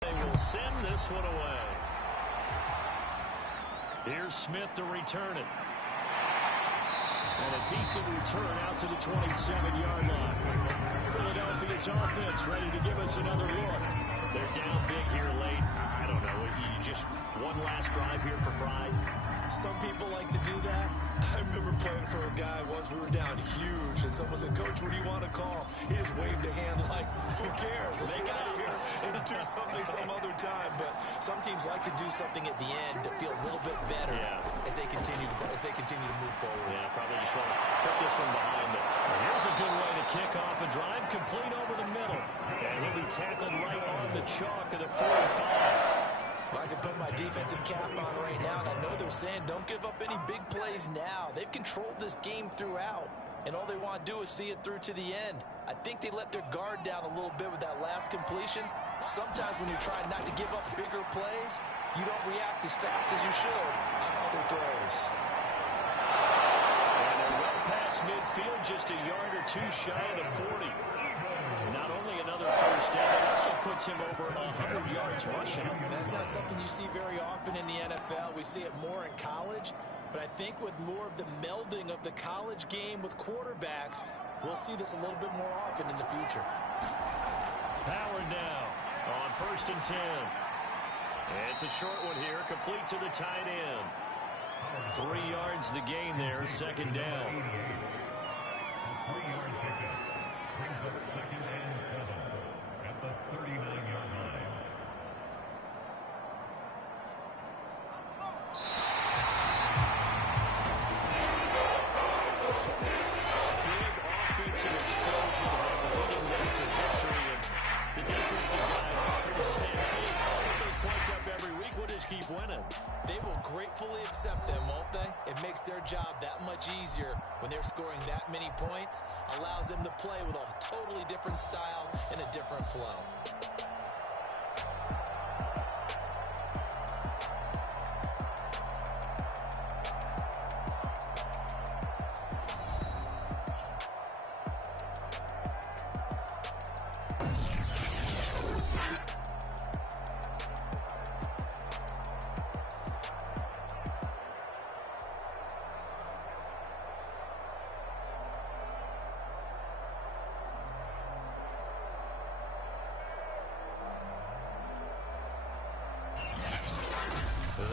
they will send this one away. Here's Smith to return it. And a decent return out to the 27-yard line. Philadelphia's offense ready to give us another look. They're down big here late. I don't know. You just one last drive here for pride. Some people like to do that. I remember playing for a guy once. We were down huge, and someone said, "Coach, what do you want to call?" He just waved a hand like, "Who cares? Let's get out of here and do something some other time." But some teams like to do something at the end to feel a little bit better as they continue to move forward. Yeah, probably just want to put this one behind them. Well, here's a good way to kick off a drive, complete over the middle, and he'll be tackled right on the chalk of the 45. I can put my defensive cap on right now, and I know they're saying don't give up any big plays now. They've controlled this game throughout, and all they want to do is see it through to the end. I think they let their guard down a little bit with that last completion. Sometimes when you're trying not to give up bigger plays, you don't react as fast as you should on other throws. And they're well past midfield, just a yard or two shy of the 40. Not only another first down, it also puts him over 100 yards rushing. That's not something you see very often in the NFL. We see it more in college. But I think with more of the melding of the college game with quarterbacks, We'll see this a little bit more often in the future. Howard now on 1st and 10. It's a short one here, complete to the tight end. 3 yards the gain there, second down. 3-yard pickup brings up 2nd and 7 at the 39-yard line. Big offensive explosion leading them to victory. And the defensive guys are going to stand big. Put those points up every week. We'll just keep winning. They will gratefully accept them, won't they? It makes their job that much easier when they're scoring that many points. Allows them to play with a totally different style and a different flow.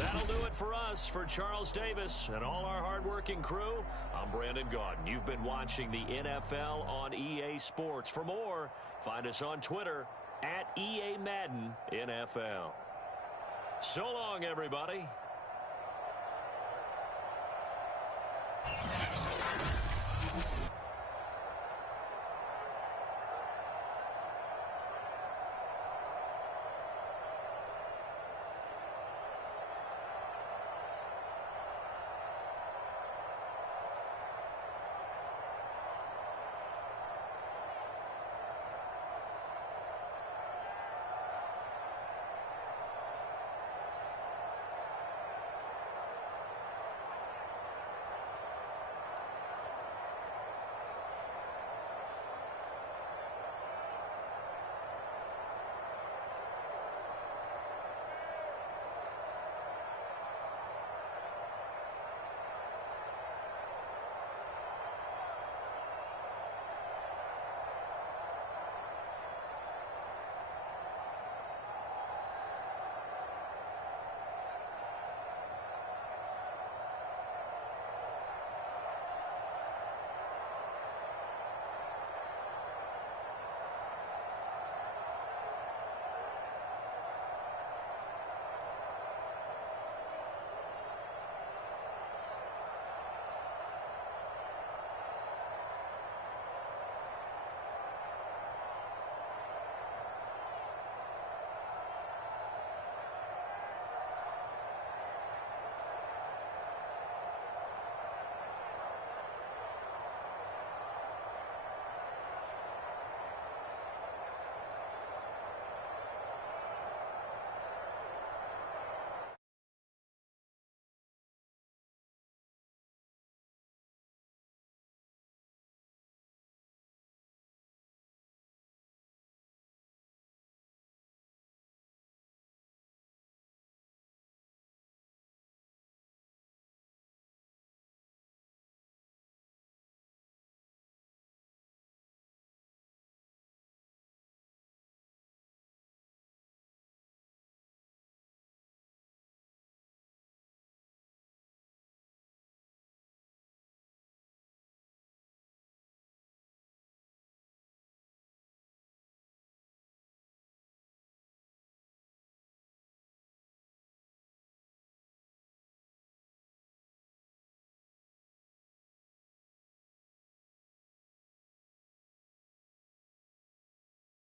That'll do it for us. For Charles Davis and all our hardworking crew, I'm Brandon Gaudin. You've been watching the NFL on EA Sports. For more, find us on Twitter @EA Madden NFL. So long, everybody.